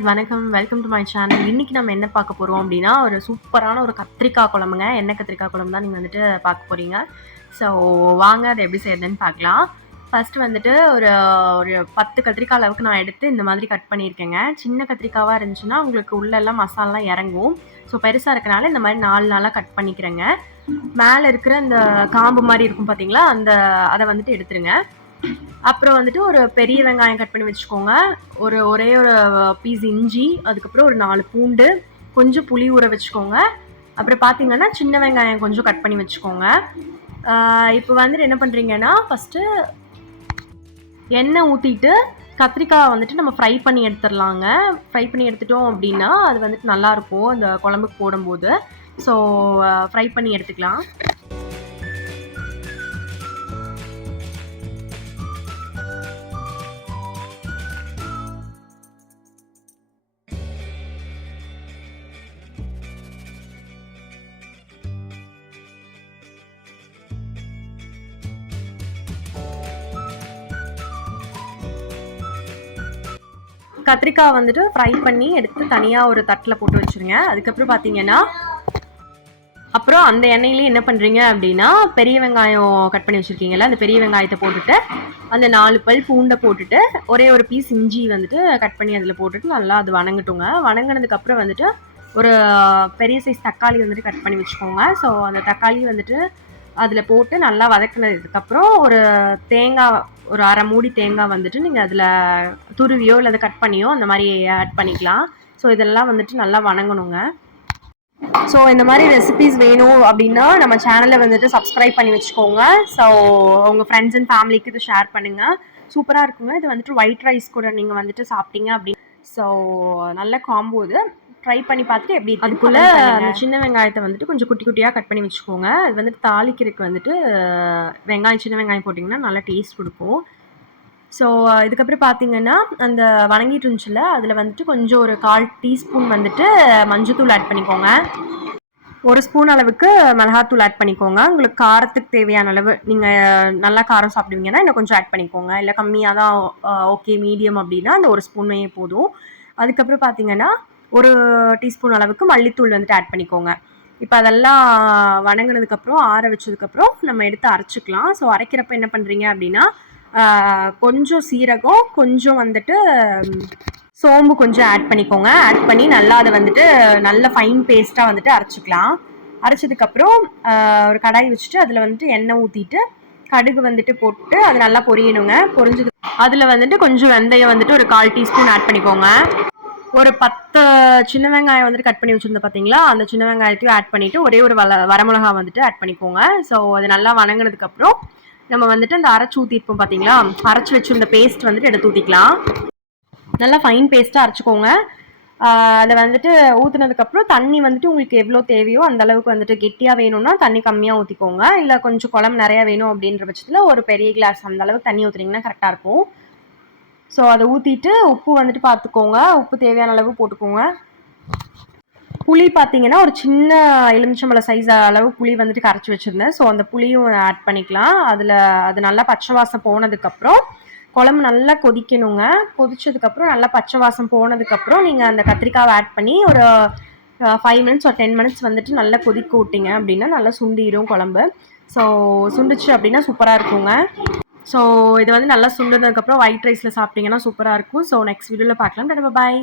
Guys வணக்கம் welcome to my channel. இன்னைக்கு நம்ம என்ன பார்க்க போறோம் அப்படின்னா ஒரு சூப்பரான ஒரு கத்திரிக்காய் குழம்புங்க. எண்ணெய் கத்திரிக்காய் குழம்பு தான் நீங்க வந்துட்டு பார்க்க போறீங்க. ஸோ வாங்க அதை எப்படி செய்யறதுன்னு பார்க்கலாம். ஃபர்ஸ்ட் வந்துட்டு ஒரு ஒரு 10 கத்திரிக்காய் அளவுக்கு நான் எடுத்து இந்த மாதிரி கட் பண்ணியிருக்கேங்க. சின்ன கத்திரிக்காவாக இருந்துச்சுன்னா உங்களுக்கு உள்ளெல்லாம் மசாலாம் இறங்கும். ஸோ பெருசாக இருக்கனால இந்த மாதிரி 4 நாளாக கட் பண்ணிக்கிறேங்க. மேலே இருக்கிற அந்த காம்பு மாதிரி இருக்கும் பார்த்தீங்களா, அதை வந்துட்டு எடுத்துருங்க. அப்புறம் வந்துட்டு ஒரு பெரிய வெங்காயம் கட் பண்ணி வச்சுக்கோங்க. ஒரே ஒரு பீஸ் இஞ்சி, அதுக்கப்புறம் ஒரு 4 பூண்டு, கொஞ்சம் புளி ஊற வச்சுக்கோங்க. அப்புறம் பார்த்தீங்கன்னா சின்ன வெங்காயம் கொஞ்சம் கட் பண்ணி வச்சுக்கோங்க. இப்போ வந்துட்டு என்ன பண்ணுறீங்கன்னா, ஃபஸ்ட்டு எண்ணெய் ஊற்றிட்டு கத்திரிக்காய் வந்துட்டு நம்ம ஃப்ரை பண்ணி எடுத்துடலாங்க. ஃப்ரை பண்ணி எடுத்துட்டோம் அப்படின்னா அது வந்துட்டு நல்லாயிருக்கும் அந்த குழம்புக்கு போடும்போது. ஸோ ஃப்ரை பண்ணி எடுத்துக்கலாம். கத்திரிக்காய் வந்துட்டு ஃப்ரை பண்ணி எடுத்து தனியாக ஒரு தட்டில் போட்டு வச்சுருங்க. அதுக்கப்புறம் பார்த்தீங்கன்னா அப்புறம் அந்த எண்ணெயிலே என்ன பண்ணுறீங்க அப்படின்னா, பெரிய வெங்காயம் கட் பண்ணி வச்சுருக்கீங்களா, அந்த பெரிய வெங்காயத்தை போட்டுட்டு அந்த 4 பல் பூண்டை போட்டுட்டு ஒரே ஒரு பீஸ் இஞ்சி வந்துட்டு கட் பண்ணி அதில் போட்டுட்டு நல்லா அது வணங்கட்டுங்க. வணங்கினதுக்கப்புறம் வந்துட்டு ஒரு பெரிய சைஸ் தக்காளி வந்துட்டு கட் பண்ணி வச்சுக்கோங்க. ஸோ அந்த தக்காளி வந்துட்டு அதில் போட்டு நல்லா வதக்கினதுக்கப்புறம் ஒரு தேங்காய், ஒரு அரை மூடி தேங்காய் வந்துட்டு நீங்கள் அதில் துருவியோ இல்லை அதை கட் பண்ணியோ அந்த மாதிரி ஆட் பண்ணிக்கலாம். ஸோ இதெல்லாம் வந்துட்டு நல்லா வணங்கணுங்க. ஸோ இந்த மாதிரி ரெசிபீஸ் வேணும் அப்படின்னா நம்ம சேனலை வந்துட்டு சப்ஸ்கிரைப் பண்ணி வச்சுக்கோங்க. ஸோ உங்கள் ஃப்ரெண்ட்ஸ் அண்ட் ஃபேமிலிக்கு இது ஷேர் பண்ணுங்கள். சூப்பராக இருக்குங்க. இது வந்துட்டு ஒயிட் ரைஸ் கூட நீங்கள் வந்துட்டு சாப்பிட்டீங்க அப்படின்னு. ஸோ நல்ல காம்போ இது. ட்ரை பண்ணி பார்த்துட்டு எப்படி அதுக்குள்ளே சின்ன வெங்காயத்தை வந்துட்டு கொஞ்சம் குட்டி குட்டியாக கட் பண்ணி வச்சுக்கோங்க. அது வந்துட்டு தாளிக்கிறதுக்கு வந்துட்டு சின்ன வெங்காயம் போட்டிங்கன்னா நல்லா டேஸ்ட் கொடுக்கும். ஸோ இதுக்கப்புறம் பார்த்தீங்கன்னா அந்த வணங்கிட்டு இருந்துச்சுல, அதில் வந்துட்டு கொஞ்சம் ஒரு 1/4 டீஸ்பூன் வந்துட்டு மஞ்சத்தூள் ஆட் பண்ணிக்கோங்க. 1 ஸ்பூன் அளவுக்கு மிளகாத்தூள் ஆட் பண்ணிக்கோங்க. உங்களுக்கு காரத்துக்கு தேவையான அளவு, நீங்கள் நல்லா காரம் சாப்பிடுவீங்கன்னா இன்னும் கொஞ்சம் ஆட் பண்ணிக்கோங்க. இல்லை கம்மியாக தான் ஓகே மீடியம் அப்படின்னா அந்த 1 ஸ்பூனே போதும். அதுக்கப்புறம் பார்த்தீங்கன்னா 1 டீஸ்பூன் அளவுக்கு மல்லித்தூள் வந்துட்டு ஆட் பண்ணிக்கோங்க. இப்போ அதெல்லாம் வணங்கினதுக்கப்புறம் ஆற வச்சதுக்கப்புறம் நம்ம எடுத்து அரைச்சிக்கலாம். ஸோ அரைக்கிறப்ப என்ன பண்ணுறீங்க அப்படின்னா, கொஞ்சம் சீரகம், கொஞ்சம் வந்துட்டு சோம்பு கொஞ்சம் ஆட் பண்ணிக்கோங்க. ஆட் பண்ணி நல்லா அதை வந்துட்டு நல்ல ஃபைன் பேஸ்ட்டாக வந்துட்டு அரைச்சிக்கலாம். அரைச்சதுக்கப்புறம் ஒரு கடாய் வச்சுட்டு அதில் வந்துட்டு எண்ணெய் ஊற்றிட்டு கடுகு வந்துட்டு போட்டு அது நல்லா பொரியணுங்க. பொரிஞ்சது அதில் வந்துட்டு கொஞ்சம் வெந்தயம் வந்துட்டு ஒரு 1/4 டீஸ்பூன் ஆட் பண்ணிக்கோங்க. ஒரு 10 சின்ன வெங்காயம் வந்துட்டு கட் பண்ணி வச்சுருந்தோம் பார்த்தீங்களா, அந்த சின்ன வெங்காயத்தையும் ஆட் பண்ணிவிட்டு ஒரே ஒரு வரமிளகா வந்துட்டு ஆட் பண்ணிக்கோங்க. ஸோ அது நல்லா வணங்கினதுக்கப்புறம் நம்ம வந்துட்டு அந்த அரைச்சி ஊற்றிருப்போம் பார்த்தீங்களா, அரைச்சி வச்சுருந்த பேஸ்ட் வந்துட்டு எடுத்து ஊற்றிக்கலாம். நல்லா ஃபைன் பேஸ்ட்டாக அரைச்சிக்கோங்க. அதை வந்துட்டு ஊற்றுனதுக்கப்புறம் தண்ணி வந்துட்டு உங்களுக்கு எவ்வளோ தேவையோ அந்த அளவுக்கு வந்துட்டு கெட்டியாக வேணும்னா தண்ணி கம்மியாக ஊற்றிக்கோங்க. இல்லை கொஞ்சம் குழம்பு நிறையா வேணும் அப்படின்ற பட்சத்தில் ஒரு பெரிய கிளாஸ் அந்த அளவுக்கு தண்ணி ஊற்றுனீங்கன்னா கரெக்டாக இருக்கும். ஸோ அதை ஊற்றிட்டு உப்பு வந்துட்டு பார்த்துக்கோங்க. உப்பு தேவையான அளவு போட்டுக்கோங்க. புளி பார்த்தீங்கன்னா ஒரு சின்ன எலுமிச்சம்பழம் சைஸ் அளவு புளி வந்துட்டு கரைச்சி வச்சுருந்தேன். ஸோ அந்த புளியும் ஆட் பண்ணிக்கலாம். அது நல்லா பச்சை வாசம் போனதுக்கப்புறம் குழம்பு நல்லா கொதிக்கணுங்க. கொதிச்சதுக்கப்புறம் நல்லா பச்சை வாசம் போனதுக்கப்புறம் நீங்கள் அந்த கத்திரிக்காவை ஆட் பண்ணி ஒரு 5 மினிட்ஸ் ஒரு 10 மினிட்ஸ் வந்துட்டு நல்லா கொதிக்க விட்டிங்க அப்படின்னா நல்லா சுண்டிடும் குழம்பு. ஸோ சுண்டுச்சு அப்படின்னா சூப்பராக இருக்குங்க. ஸோ இது வந்து நல்லா சுண்டுனதுக்கப்புறம் ஒயிட் ரைஸில் சாப்பிட்டிங்கன்னா சூப்பராக இருக்கும். ஸோ நெக்ஸ்ட் வீடியோவில் பார்க்கலாம். பாய்.